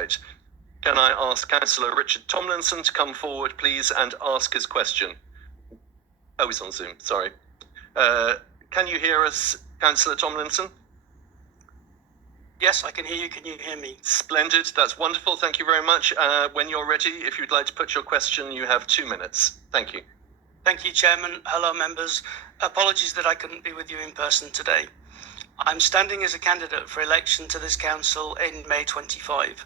website. Can I ask Cllr Richard Tomlinson to come forward, please, and ask his question? Oh, he's on Zoom, sorry. Can you hear us, Cllr Tomlinson? Yes, I can hear you. Can you hear me? Splendid. That's wonderful. Thank you very much. When you're ready, if you'd like to put your question, you have 2 minutes. Thank you. Thank you, Chairman. Hello, members. Apologies that I couldn't be with you in person today. I'm standing as a candidate for election to this council in May 25.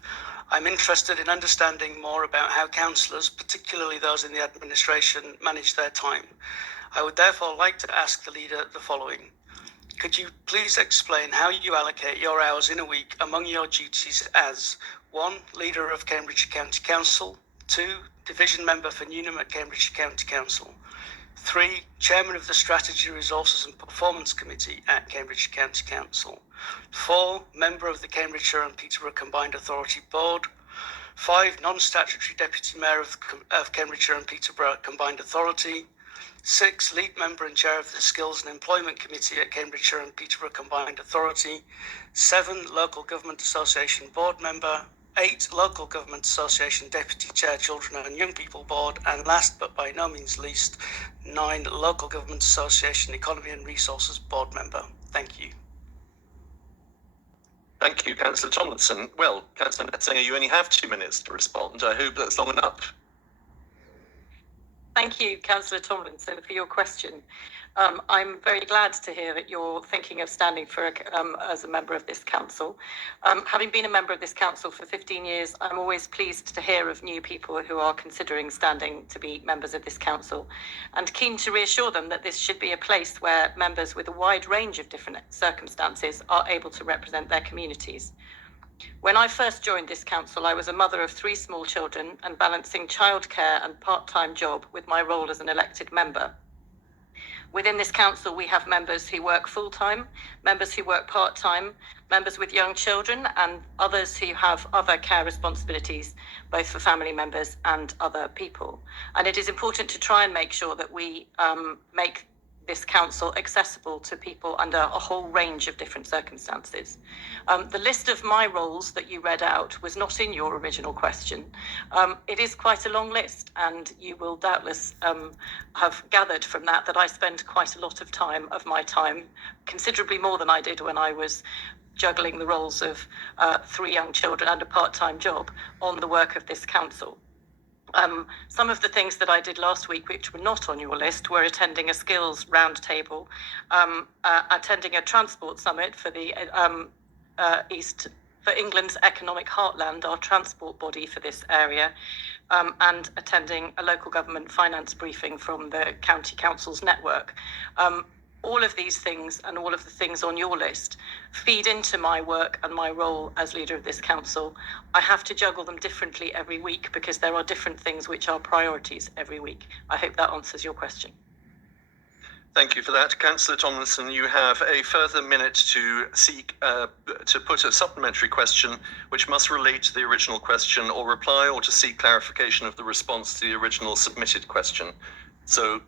I'm interested in understanding more about how councillors, particularly those in the administration, manage their time. I would therefore like to ask the leader the following. Could you please explain how you allocate your hours in a week among your duties as 1. Leader of Cambridgeshire County Council, 2. Division Member for Newnham at Cambridgeshire County Council, 3. Chairman of the Strategy, Resources and Performance Committee at Cambridgeshire County Council, 4. Member of the Cambridgeshire and Peterborough Combined Authority Board, 5. Non-statutory Deputy Mayor of Cambridgeshire and Peterborough Combined Authority, 6. Lead Member and Chair of the Skills and Employment Committee at Cambridgeshire and Peterborough Combined Authority, 7. Local Government Association Board Member, 8. Local Government Association Deputy Chair Children and Young People Board, and last but by no means least, 9. Local Government Association Economy and Resources Board Member. Thank you. Thank you, Cllr Tomlinson. Well, Councillor Metzinger, you only have 2 minutes to respond. I hope that's long enough. Thank you, Cllr Tomlinson, for your question. I'm very glad to hear that you're thinking of standing for as a member of this council. Having been a member of this council for 15 years, I'm always pleased to hear of new people who are considering standing to be members of this council, and keen to reassure them that this should be a place where members with a wide range of different circumstances are able to represent their communities. When I first joined this council, I was a mother of 3 small children and balancing childcare and part-time job with my role as an elected member. Within this council, we have members who work full-time, members who work part-time, members with young children, and others who have other care responsibilities, both for family members and other people. And it is important to try and make sure that we make this council accessible to people under a whole range of different circumstances. The list of my roles that you read out was not in your original question. It is quite a long list, and you will doubtless have gathered from that I spend quite a lot of my time, considerably more than I did when I was juggling the roles of 3 young children and a part-time job on the work of this council. Some of the things that I did last week, which were not on your list, were attending a skills roundtable, attending a transport summit for the for England's economic heartland, our transport body for this area, and attending a local government finance briefing from the county council's network. All of these things and all of the things on your list feed into my work and my role as leader of this council. I have to juggle them differently every week because there are different things which are priorities every week. I hope that answers your question. Thank you for that. Cllr Tomlinson, you have a further minute to seek to put a supplementary question which must relate to the original question or reply, or to seek clarification of the response to the original submitted question. So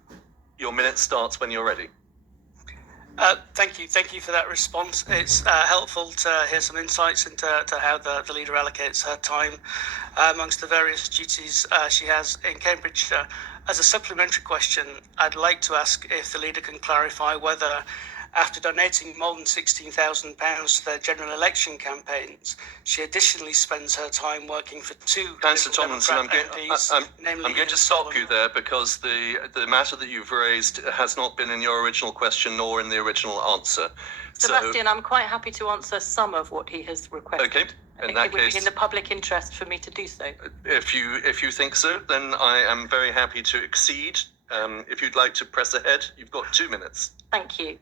your minute starts when you're ready. Thank you for that response. It's helpful to hear some insights into how the leader allocates her time amongst the various duties she has in Cambridgeshire. As a supplementary question, I'd like to ask if the leader can clarify whether, after donating more than £16,000 to their general election campaigns, she additionally spends her time working for 2 Cllr Tomlinson, MPs, I'm going to stop you there because the matter that you've raised has not been in your original question nor in the original answer. Sebastian, I'm quite happy to answer some of what he has requested. Okay. In that it would case, be in the public interest for me to do so. If you think so, then I am very happy to accede. If you'd like to press ahead, you've got 2 minutes. Thank you.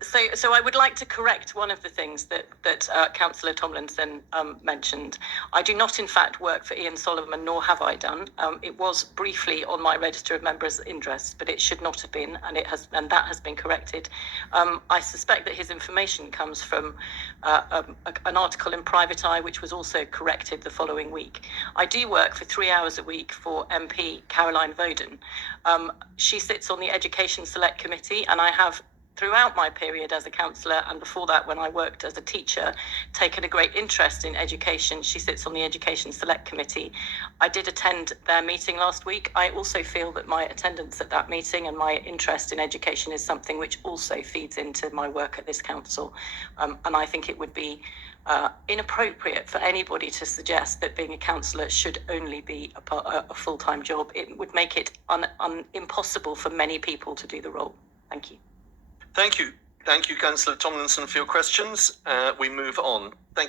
So I would like to correct one of the things that Cllr Tomlinson mentioned. I do not, in fact, work for Ian Solomon, nor have I done. It was briefly on my register of members' interests, but it should not have been, and that has been corrected. I suspect that his information comes from an article in Private Eye, which was also corrected the following week. I do work for 3 hours a week for MP Caroline Voden. She sits on the Education Select Committee, and I have throughout my period as a councillor, and before that when I worked as a teacher, taken a great interest in education. She sits on the Education Select Committee. I did attend their meeting last week. I also feel that my attendance at that meeting and my interest in education is something which also feeds into my work at this council. And I think it would be inappropriate for anybody to suggest that being a councillor should only be a full-time job. It would make it impossible for many people to do the role. Thank you. Thank you. Thank you, Councillor Tomlinson, for your questions. We move on. Thank you.